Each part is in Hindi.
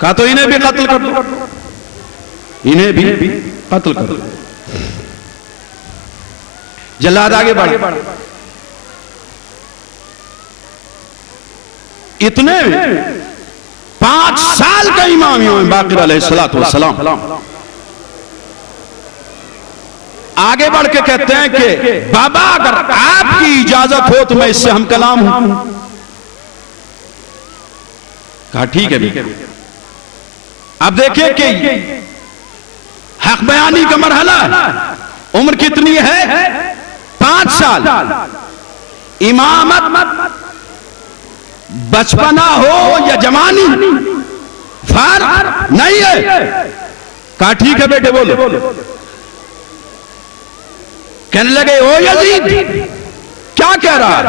कहा तो इन्हें भी कत्ल कर दो, इन्हें भी कत्ल कर दो। जल्लाद आगे बढ़े, इतने 5 साल का इमाम इमाम बाक़िर अलैहिस्सलातु वस्सलाम आगे बढ़ के कहते हैं कि बाबा अगर आपकी इजाजत हो तो मैं इससे हम कलाम हूं। कहा ठीक है। अब देखिए कि हक बयानी का मरहला, उम्र कितनी है? 5 साल। इमामत बचपना हो या जवानी फर्क नहीं है। कहा ठीक है बेटे बोलो। कहने लगे ओ यजीद क्या कह रहा है?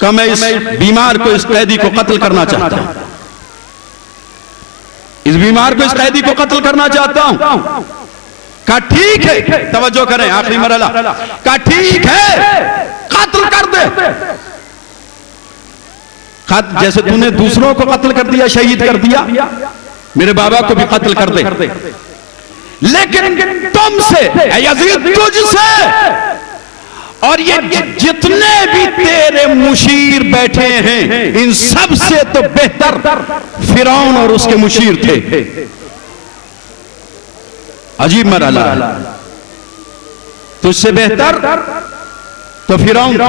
कि मैं इस बीमार को, इस कैदी को कत्ल करना चाहता हूं, इस बीमार को, इस कैदी को कत्ल करना चाहता हूं। कहा ठीक है, तवज्जो करें आखिरी मरहला। कहा ठीक है कत्ल कर दे। जैसे तूने दूसरों को कत्ल कर दिया, शहीद कर दिया, मेरे बाबा को भी कत्ल कर दे। लेकिन तुमसे यजीद, तुझसे और ये जितने भी तेरे मुशीर बैठे हैं, इन सब से तो बेहतर फिरौन और उसके मुशीर थे। अजीब मरहला, तुझसे बेहतर तो फिरौन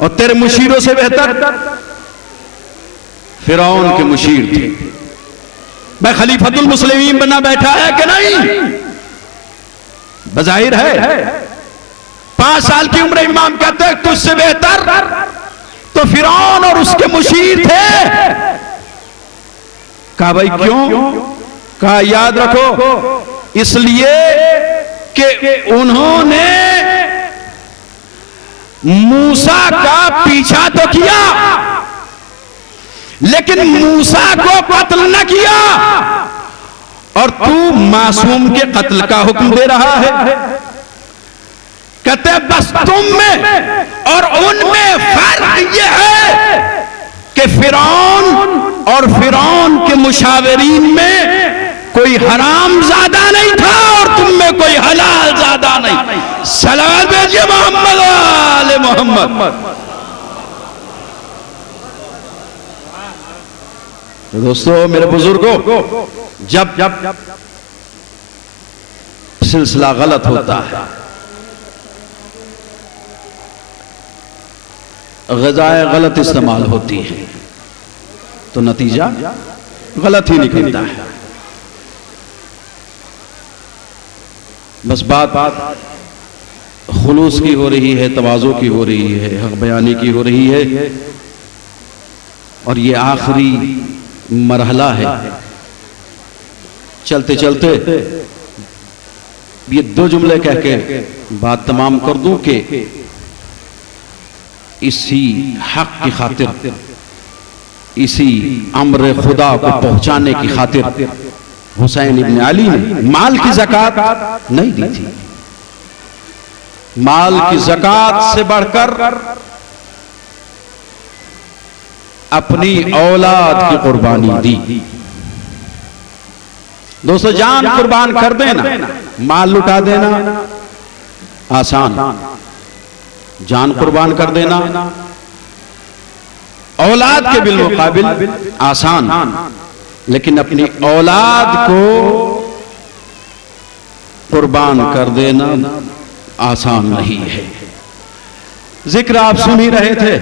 और तेरे मुशीरों से बेहतर फिरौन के मुशीर थे। मैं खलीफतुल मुस्लिमीन बना बैठा है कि नहीं? बज़ाहिर है। 5 साल की उम्र इमाम कहते हैं तुझसे बेहतर तो फिरौन और उसके मुशीर थे। कहा भाई क्यों? कहा याद रखो इसलिए कि उन्होंने मूसा का पीछा तो किया लेकिन मूसा को कत्ल न किया, और तू मासूम के कत्ल का हुक्म दे रहा है। कहते हैं बस तुम में और उनमें फर्क यह है कि फिरौन और फिरौन के मुशावरीन में कोई हराम ज्यादा नहीं था और तुम में कोई हलाल ज्यादा नहीं। सलावत भेजिए मोहम्मद वाले मोहम्मद। तो दोस्तों मेरे बुजुर्गों, जब सिलसिला गलत होता है, ग़िज़ाए गलत इस्तेमाल होती है, तो नतीजा गलत ही निकलता है। बस बात खुलूस की हो रही है, तवाज़ो की हो रही है, हक बयानी की हो रही है, और ये आखिरी मरहला है। चलते चलते ये 2 जुमले कह के बात तमाम कर दूं कि इसी हक की खातिर, इसी अम्र खुदा को पहुंचाने की खातिर हुसैन इब्न अली ने माल की ज़कात नहीं दी थी। माल की ज़कात से बढ़कर अपनी औलाद की कुर्बानी दी। दोस्तों जान कुर्बान कर देना, माल लुटा देना आसान, जान कुर्बान कर देना औलाद के बिल मुकाबिल आसान, लेकिन अपनी औलाद को कुर्बान कर देना आसान नहीं है। जिक्र आप सुन ही रहे थे,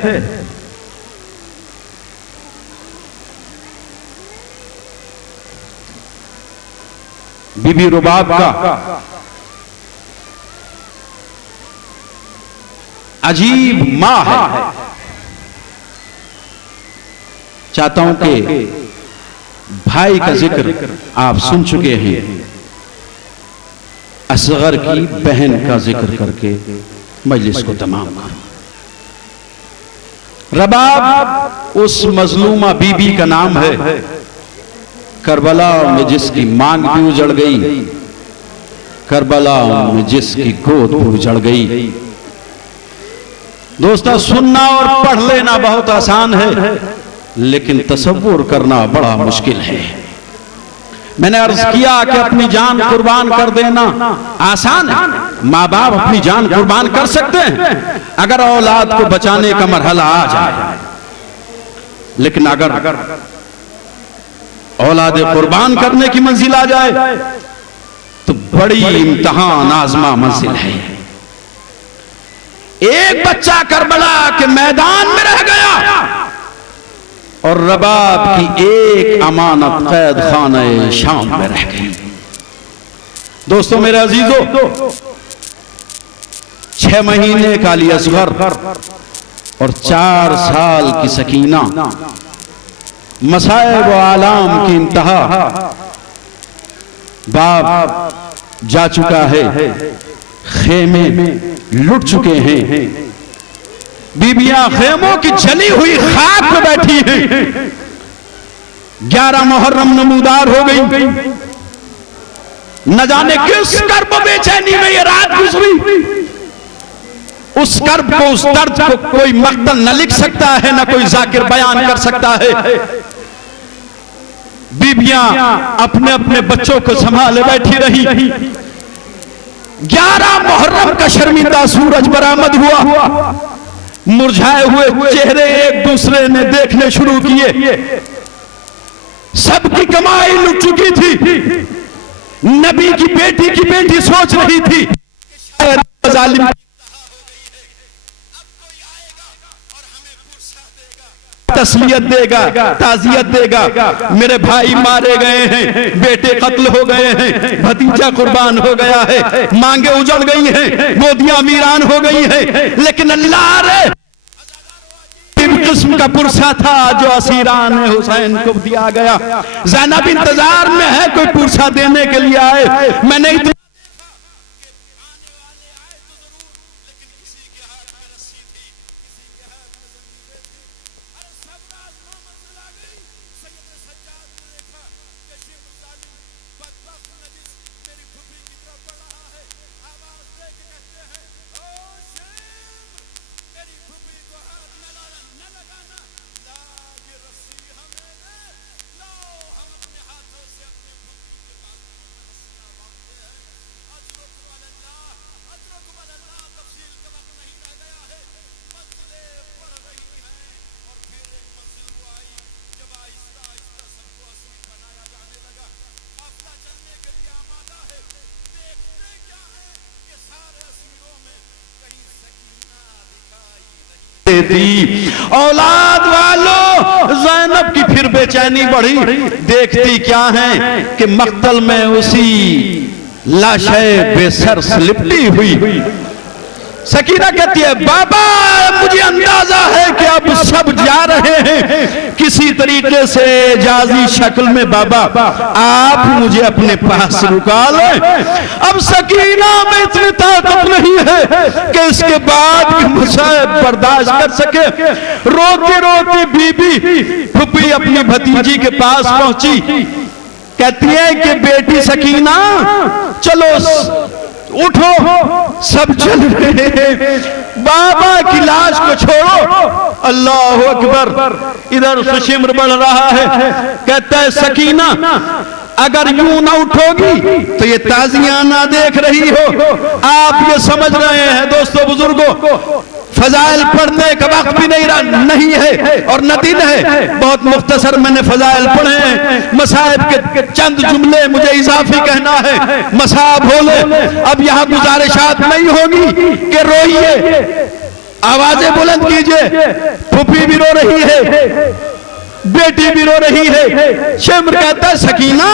बीबी रुबाब का अजीब मां है। चाहता हूं कि भाई का जिक्र आप सुन चुके हैं, असगर की बहन का जिक्र करके मजलिस को तमाम करूं। रबाब उस मजलूमा बीबी का नाम है, करबला में जिसकी मांग भी उजड़ गई, करबला में जिसकी गोद भी उजड़ गई। दोस्तों सुनना और पढ़ लेना बहुत आसान है, लेकिन तसव्वुर करना बड़ा मुश्किल है। मैंने अर्ज किया कि अपनी जान कुर्बान कर देना आसान है। माँ बाप अपनी जान कुर्बान कर सकते हैं अगर औलाद को बचाने का मरहला आ जाए, लेकिन अगर औलाद कुर्बान करने की मंजिल आ जाए तो बड़ी इम्तिहान आजमा मंजिल है। एक बच्चा करबला के मैदान में रह गया और रबाब की एक अमानत कैद खाने शाम में रह गई। दोस्तों मेरे अजीजों, 6 महीने का अली असगर और 4 साल की सकीना मसाइब व आलाम की इंतहा। बाप जा चुका है, खेमे लुट चुके हैं, बीबियां खेमों की जली हुई खाक पे बैठी हैं। 11 मुहर्रम नमूदार हो गई, न जाने किस कर्ब बेचैनी में ये रात गुजरी। उस कर्ब को, उस दर्द को कोई मक्तल न लिख सकता है, न कोई जाकिर बयान कर सकता है। बीबियां अपने अपने बच्चों को संभाले बैठी रही। 11 मुहर्रम का शर्मिंदा सूरज बरामद हुआ। मुरझाए हुए चेहरे एक दूसरे ने देखने शुरू किए। सबकी कमाई लुट चुकी थी। नबी की बेटी सोच रही थी जालिम तस्लियत देगा, ताजियत देगा। मेरे भाई मारे गए हैं, बेटे कत्ल हो गए हैं, भतीजा कुर्बान हो गया है, मांगे उजड़ गई हैं, गोदियां वीरान हो गई हैं। लेकिन अल्लाह रे किस्म का पुरसा था जो असीरान हुसैन को दिया गया। ज़ैनब इंतजार में है, कोई पुरसा देने के लिए आए। मैंने थी। औलाद वालों, ज़ैनब की फिर बेचैनी बढ़ी। देखती क्या है कि मक्तल में उसी लाशें बेसर लिपटी हुई। सकीना कहती है, बाबा मुझे अंदाजा है कि अब सब जा रहे हैं किसी तरीके से जाजी शक्ल में। बाबा आप मुझे अपने पास रुका लें। अब सकीना में इतनी ताकत नहीं है कि इसके बाद की मुसाइब बर्दाश्त कर सके। रोती रोती बीबी फुप्पी अपनी भतीजी के पास पहुंची। कहती है कि बेटी सकीना चलो उठो, सब चल रहे हैं, बाबा की लाश को छोड़ो। अल्लाह अकबर। इधर से शिम्र बढ़ रहा है। कहता है सकीना अगर यूं ना उठोगी तो ये ताजियां ना देख रही हो। आप ये समझ रहे हैं दोस्तों बुजुर्गों, फजाइल पढ़ने का वक्त भी नहीं है और न दिन है। बहुत मुख्तसर मैंने फजाइल पढ़े हैं। मसाइब के चंद जुमले मुझे इजाफी कहना है। मसाब बोले अब यहाँ गुजारिशात नहीं होगी कि रोइए, आवाजें बुलंद कीजिए। फूफी भी रो रही है, बेटी भी रो रही है। शिम्र कहता है सकीना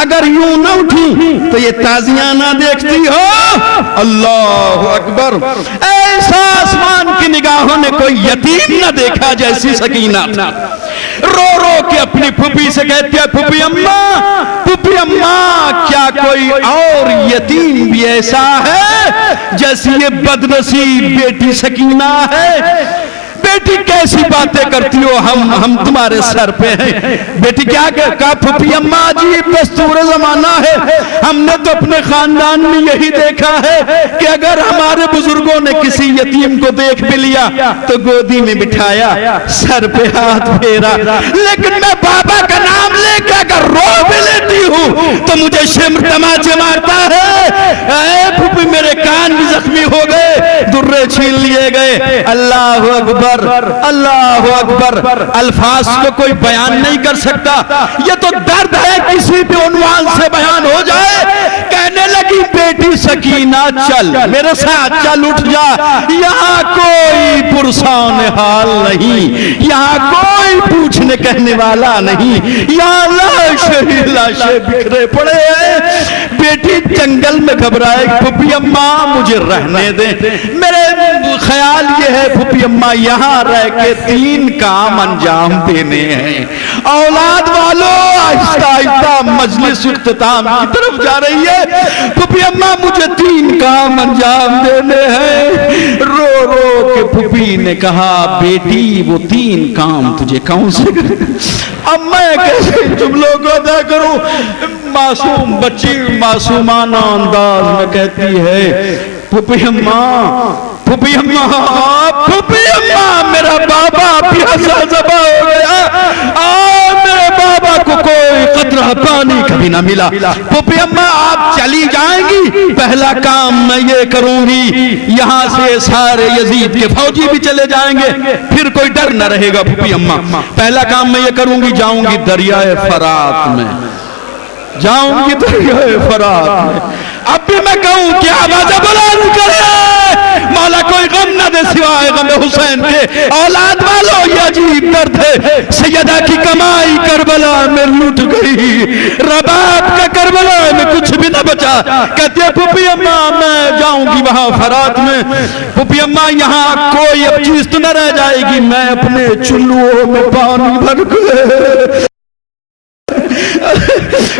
अगर यूं ना उठी तो ये ताजियां ना देखती हो। अल्लाह अकबर। ऐसा आसमान की निगाहों ने कोई यतीम ना देखा जैसी सकीना। रो रो के अपनी फूफी से कहती है, फूफी अम्मा क्या कोई और यतीम भी ऐसा है जैसी ये बदनसीब बेटी सकीना है। बेटी कैसी बातें करती हो, हम तुम्हारे सर पे हैं। बेटी क्या कहा, फूफी अम्मा जी दस्तूर जमाना है, हमने तो अपने खानदान में यही देखा है कि अगर हमारे बुजुर्गों ने किसी यतीम को देख भी लिया तो गोदी में बिठाया, सर पे हाथ फेरा, लेकिन मैं बाबा का नाम लेकर अगर रो भी लेती हूँ तो मुझे शिम्र तमाचे मारता है। फूफी मेरे कान भी जख्मी हो गए, दुर्रे छीन लिए गए। अल्लाह अकबर, अल्लाह अकबर। अल्फाज को कोई बयान नहीं कर सकता, ये तो दर्द है किसी भी उन्वान से बयान हो जाए। कहने लगी बेटी सकीना चल मेरे साथ, चल उठ जा, यहाँ कोई पुरसान हाल नहीं, यहाँ कोई पूछने कहने वाला नहीं, यहाँ लाशें बिखरे पड़े हैं। बेटी जंगल में घबराए, फूफी अम्मा मुझे रहने दे, मेरे ख्याल ये है फूफी अम्मा यहाँ रह के 3 काम अंजाम देने हैं। औलाद वालों आहिस्ता आहिस्ता मजलिस इख्तिताम की तरफ जा रही है। फूफी अम्मा मुझे 3 काम अंजाम देने हैं। रो रो के फूफी ने कहा बेटी वो 3 काम तुझे कौन से? अब मैं कैसे तुम लोगों को अदा करूं? मासूम बच्ची मासूमाना अंदाज में कहती है फूफी अम्मा, फूफी अम्मा, फूफी अम्मा मेरा बाबा प्यासा ज़बा हो गया, मेरे बाबा को कोई कतरा पानी कभी ना मिला। फूफी अम्मा आप चली जाएंगी, पहला काम मैं ये करूंगी, यहाँ से सारे यजीद के फौजी भी चले जाएंगे, फिर कोई डर न रहेगा। फूफी अम्मा पहला काम मैं ये करूंगी, जाऊंगी दरियाए फरात में, जाऊंगी दरियाए फरात में। अब भी मैं कहूं कि आवाज़ बुलंद करे, मौला कोई गम न दे सिवाय गम हुसैन के। औलाद वालों ये अजीब दर्द है, सैयदा की कमाई करबला में लूट गई, रबाब का करबला में कुछ भी न बचा। कहती है फूफी अम्मा मैं जाऊंगी वहां फरात में, फूफी अम्मा यहाँ कोई अब चीज तो न रह जाएगी, मैं अपने चुल्लुओं में पानी भर के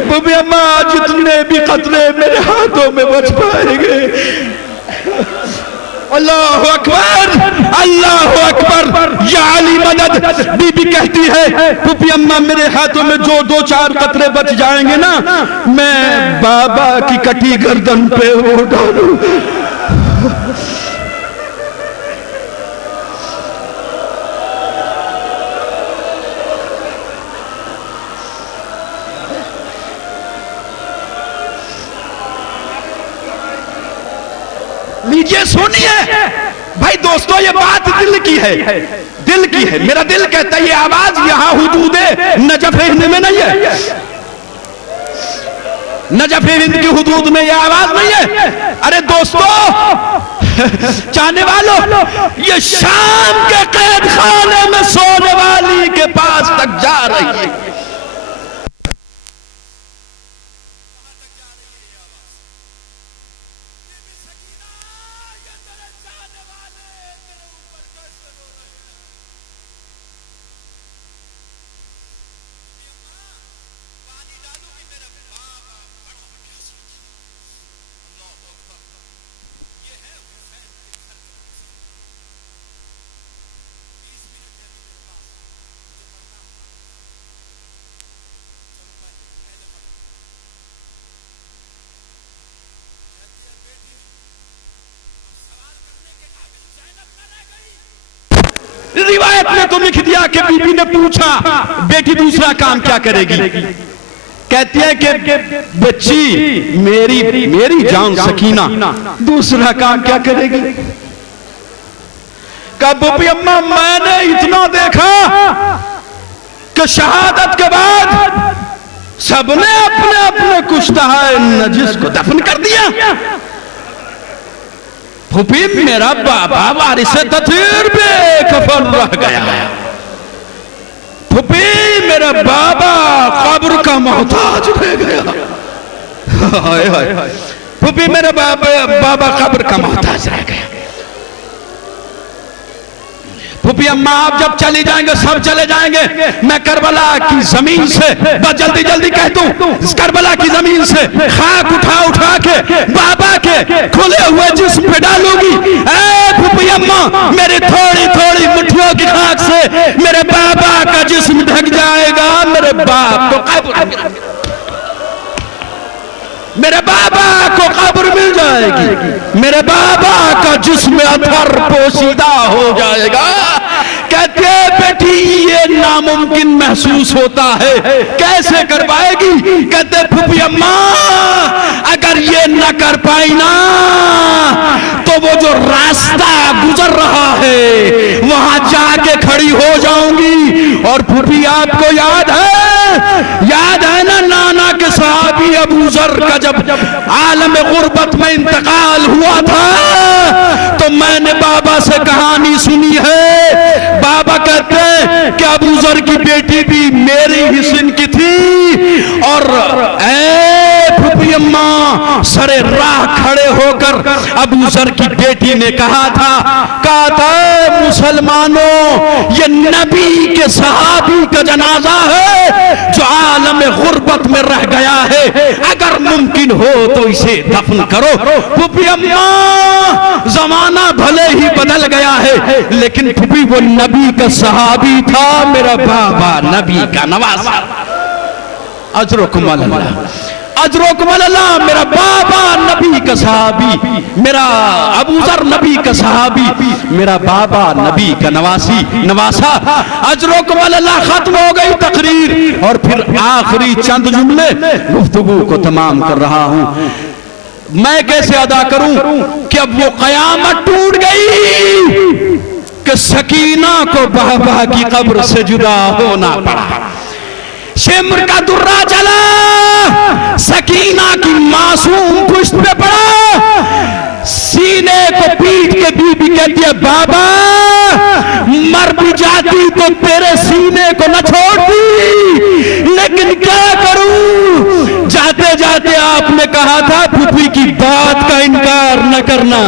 फूफी अम्मा जितने भी खतरे मेरे हाथों में बच पाएंगे। अल्लाह अकबर, अल्लाह अकबर, या अली मदद। बीबी कहती है फूफी अम्मा मेरे हाथों में जो 2-4 कतरे बच जाएंगे ना, मैं बाबा की कटी गर्दन पे वो डालूं। लीजिए सुनिए भाई दोस्तों, ये बात दिल की है, दिल की है। मेरा दिल कहता है ये आवाज यहाँ हुदूदे नजफ हिंद में नहीं है, नजफ हिंद की हुदूद में ये आवाज नहीं है। अरे दोस्तों चाहने वालों, ये शाम के कैद खाने में सोने वाली के पास तक जा रही है। रिवायत ने तो लिख दिया कि बीबी ने पूछा बेटी दूसरा काम क्या करेगी? कहती है कि बच्ची मेरी जान सकीना दूसरा काम क्या करेगी? कहा फूफी अम्मा मैंने इतना देखा कि शहादत के बाद सबने अपने अपने कुश्ताए नजिस को दफन कर दिया। फूफी मेरा बाबा वारिस तथीर बेकफन रह गया। फूफी मेरा बाबा कब्र का मोहताज रह गया। हाय हाय फूफी मेरा बाबा कब्र का मोहताज रह गया। फूफी अम्मा आप जब चले जाएंगे सब चले जाएंगे, मैं करबला की जमीन से बस जल्दी जल्दी कह दूं, करबला की जमीन से खाक उठा उठा के बाबा के खुले हुए जिस्म पे डालूंगी। ऐ फूफी अम्मा मेरी थोड़ी थोड़ी मुट्ठियों की खाक से मेरे बाबा का जिस्म ढक जाएगा, मेरे बाप को कब्र, मेरे बाबा को कब्र मिल जाएगी, मेरे बाबा का जिस्म अथर पोशीदा हो जाएगा। कहते बेटी ये नामुमकिन महसूस होता है, कैसे कर पाएगी? कहते फूफी अम्मा अगर ये न कर पाई ना तो वो जो रास्ता गुजर रहा है वहां जाके खड़ी हो जाऊंगी। और फूफी आपको याद है ना नाना के सहाबी अबू जर का जब आलम गुर्बत में इंतकाल हुआ था तो मैंने बाबा से कहानी सुनी है। बाबा कहते हैं कि अबू जर की बेटी भी मेरी ही सिन की थी और फूफी अम्मा सरे राह खड़े होकर अबू जर की बेटी ने कहा था मुसलमानों ये नबी के सहाबी का जनाजा है जो आलम गुर्बत में रह गया है, अगर मुमकिन हो तो इसे दफन करो। फूफी अम्मा जमाना भले ही बदल गया है लेकिन फूफी वो नबी का सहाबी था, मेरा बाबा नबी का नवासा। अजरुकुम अल्लाह, मेरा बाबा नबी का सहाबी, मेरा अबू जर नबी का सहाबी, मेरा बाबा नबी का नवासा। अजरुकुम अल्लाह। खत्म हो गई तकरीर और फिर आखिरी चंद जुमले गुफ्तगू को तमाम कर रहा हूं। मैं कैसे अदा करूं कि अब वो कयामत टूट गई कि सकीना को बाबा की कब्र से जुदा होना पड़ा। शिम्र का दुर्रा चला, सकीना की मासूम पुष्ट पे पड़ा, सीने को पीट के बीबी कहती है बाबा मर भी जाती तो तेरे सीने को न छोड़ती, लेकिन क्या करूं? जाते जाते आपने कहा था फूफी की बात का इनकार न करना,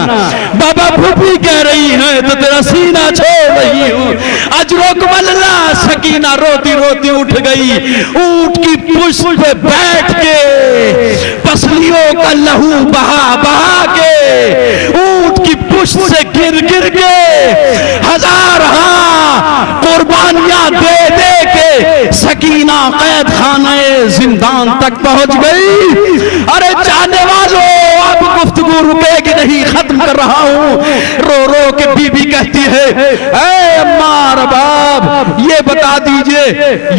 बाबा फूफी कह रही है तो तेरा सीना छोड़ रही हूं। अजरुकुम अल्लाह। सकीना रोती रोती उठ गई, ऊंट की पुष्ट पे बैठ के पसलियों का लहू बहा बहा के ऊंट की पुष्ट से गिर गिर के हजार कुर्बानियां दे दे के सकीना कैद खाने जिंदान तक पहुंच गई। अरे जाने वालों अब गुफ्तगू रुकेगी नहीं, खत्म कर रहा हूं। रो रो के बीबी कहती है ऐ अम्मा रबाब ये बता दीजिए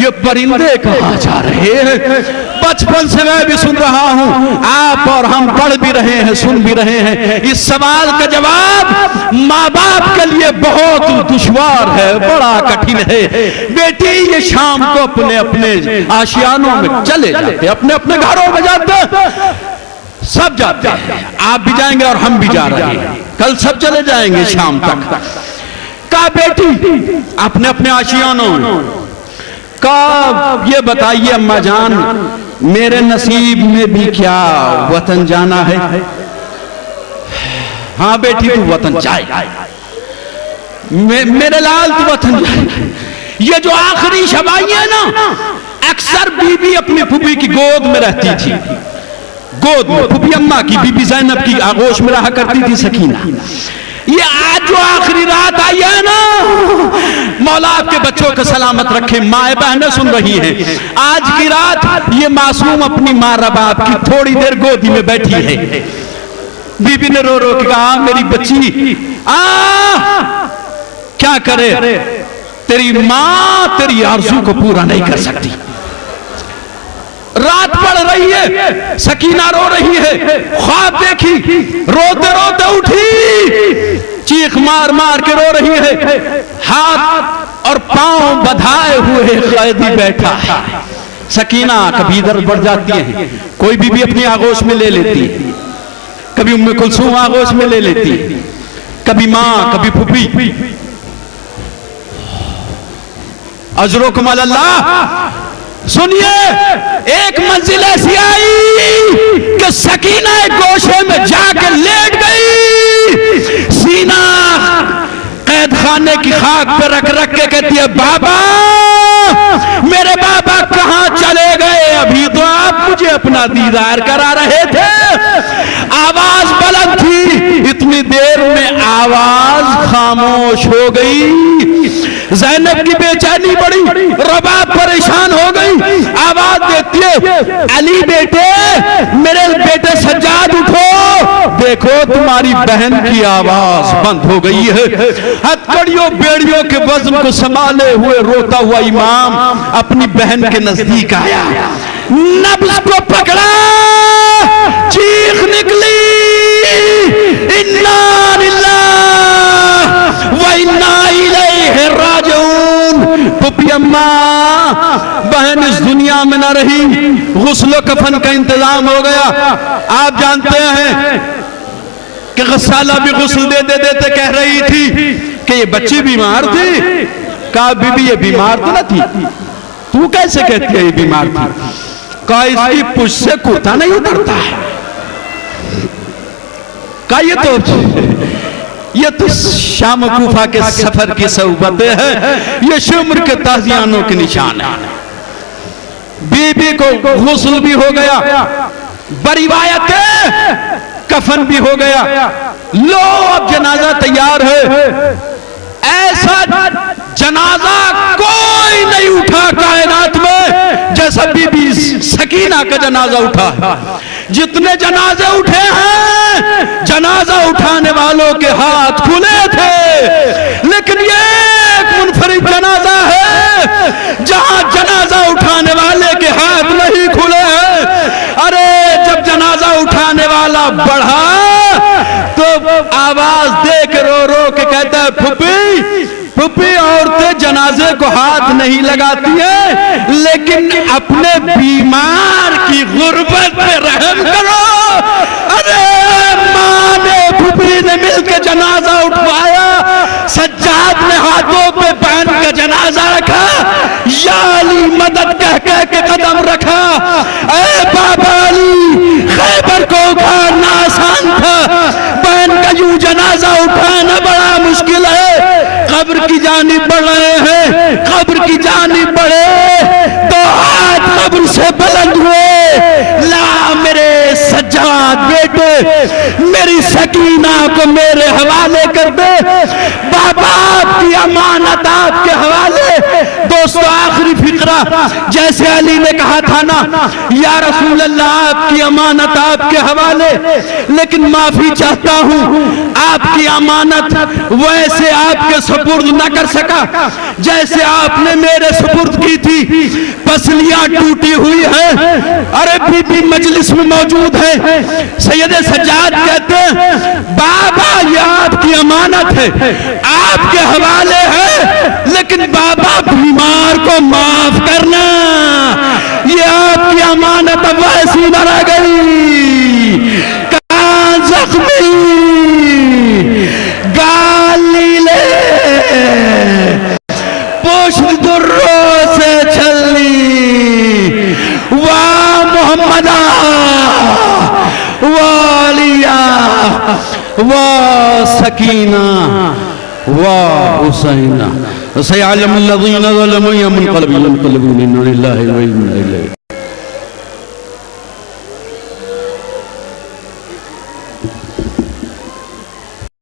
ये परिंदे कहां जा रहे हैं? बचपन से मैं भी सुन रहा हूं, आप और हम पढ़ भी रहे हैं सुन भी रहे हैं। इस सवाल का जवाब माँ बाप के लिए बहुत दुश्वार है, बड़ा कठिन है। बेटी ये शाम को अपने अपने आशियानों में चले जाते, अपने अपने घरों में जाते, सब जाते हैं, आप भी जाएंगे और हम भी जा रहे हैं, कल सब चले जाएंगे शाम तक। का बेटी अपने अपने आशियानों में का ये बताइए अम्मा जान मेरे नसीब में भी क्या वतन जाना है? हाँ बेटी तू वतन जाए, मेरे लाल तू वतन जाए। ये जो आखिरी शबाई है ना, अक्सर बीबी अपनी फूफी की गोद में रहती थी, गोद में फूफी अम्मा की बीबी जैनब की आगोश में रहा करती थी सकीना। ये आज जो आखिरी रात आई है ना, मौला आपके बच्चों को सलामत रखे, माए बहनें सुन रही हैं, आज की रात ये मासूम अपनी माँ रबाब की थोड़ी देर गोदी में बैठी है। बीबी ने रो रो के कहा मेरी बच्ची क्या करे, तेरी माँ तेरी आरज़ू को पूरा नहीं कर सकती। रात पड़ रही है, सकीना रो रही है, ख्वाब देखी, रोते रोते उठी, चीख मार मार के रो रही है, हाथ और पांव बंधाए हुए कैदी बैठा है। सकीना कभी इधर बढ़ जाती है, कोई बीबी अपनी आगोश में ले लेती, कभी उम्मे कुलसूम आगोश में ले लेती, कभी माँ कभी फूफी। अजरुकुम अल्लाह। सुनिए, एक मंजिल ऐसी आई कि सकीना एक गोशे में जाकर लेट गई, सीना कैद खाने की खाक पे रख रख के कहती है, बाबा मेरे बाबा कहाँ चले गए? अभी तो आप मुझे अपना दीदार करा रहे थे। आवाज बुलंद थी, इतनी देर में आवाज खामोश हो गई। ज़ैनब की बेचैनी बढ़ी, रबाब परेशान हो गई। आवाज देती है, अली बेटे, मेरे बेटे सज्जाद उठो, देखो तुम्हारी बहन की आवाज बंद हो गई है। हथकड़ियों बेड़ियों के वजन को संभाले हुए रोता हुआ इमाम अपनी बहन के नजदीक आया, नब्ज को पकड़ा, चीख निकली, इन्ना लिल्लाह व इन्ना इलैहि राजिऊन। पुप्पी अम्मा, बहन इस दुनिया में न रही, गुस्ल कफन का इंतजाम हो गया। आप जानते हैं कि गस्साला भी गुस्ल दे देते कह रही थी कि ये बच्ची बीमार थी। कहा बीबी ये बीमार तो न थी, तू कैसे कहती है ये बीमार थी? कहा इसकी पुछ से कुर्ता नहीं उतरता है। कहा ये तो शाम कूफा के सफर की सोबतें हैं, ये शुम्र के ताजियानों के निशान है। बीबी को गुस्ल भी हो गया, बरिवायत कफन भी हो गया। लो अब जनाजा तैयार है। ऐसा जनाजा कोई नहीं उठा कायनात में जैसा बीबी सकीना का जनाजा उठा है। जितने जनाजे उठे हैं, जनाजा उठाने वालों के हाथ खुले थे, लेकिन ये एक मुनफरिद जनाजा है जहां जनाजा उठाने वाले के हाथ नहीं खुले हैं। अरे जब जनाजा उठाने वाला बढ़ा तो आवाज दे के रो रो के कहता है, फुप्पी फुप्पी, औरतें जनाजे को हाथ नहीं लगाती है, लेकिन अपने बीमार की गुर्बत पे रहम करो। अरे माँ ने फुप्पी ने मिलकर जनाजा उठवाया, सज्जाद ने हाथों पे बहन का जनाजा रखा, या अली मदद कह कह के कदम रखा। ऐ बाबा अली, खैबर को उखाड़ना आसान था, बहन का यूं जनाजा उठाना बड़ा मुश्किल है। कब्र की जानिब बढ़ रहे हैं, कब्र की जानिब बढ़े तो हाथ कब्र से बुलंद हुए, ला मेरे सज्जाद बेटे, मेरी सकीना को मेरे हवाले कर दे। बाबा आपकी अमानत आपके हवाले। दोस्तों आखिरी फिक्रा, जैसे अली ने कहा था ना, या रसूल अल्लाह आपकी अमानत आपके हवाले, लेकिन माफी चाहता हूं, आपकी अमानत वैसे आपके सुपुर्द न कर सका जैसे आपने मेरे सुपुर्द की थी। पसलियां टूटी हुई है। अरे बीबी मजलिस में मौजूद है। सैयदे सज्जाद कहते हैं, बाबा ये आपकी अमानत है, आपके हवाले है, लेकिन बाबा बीमार को माफ करना, ये आपकी अमानत अब वैसी न रह गई। कहां जख्मी गाली ले पुष्ट दुर्रो से छलनी, वाह मोहम्मदा वालिया वाह सकीना वाह हुसैना सयअलमुल्लज़ीना ज़लमू यमुनक़लिबून इन्ना लिल्लाहि व इन्ना इलैहि।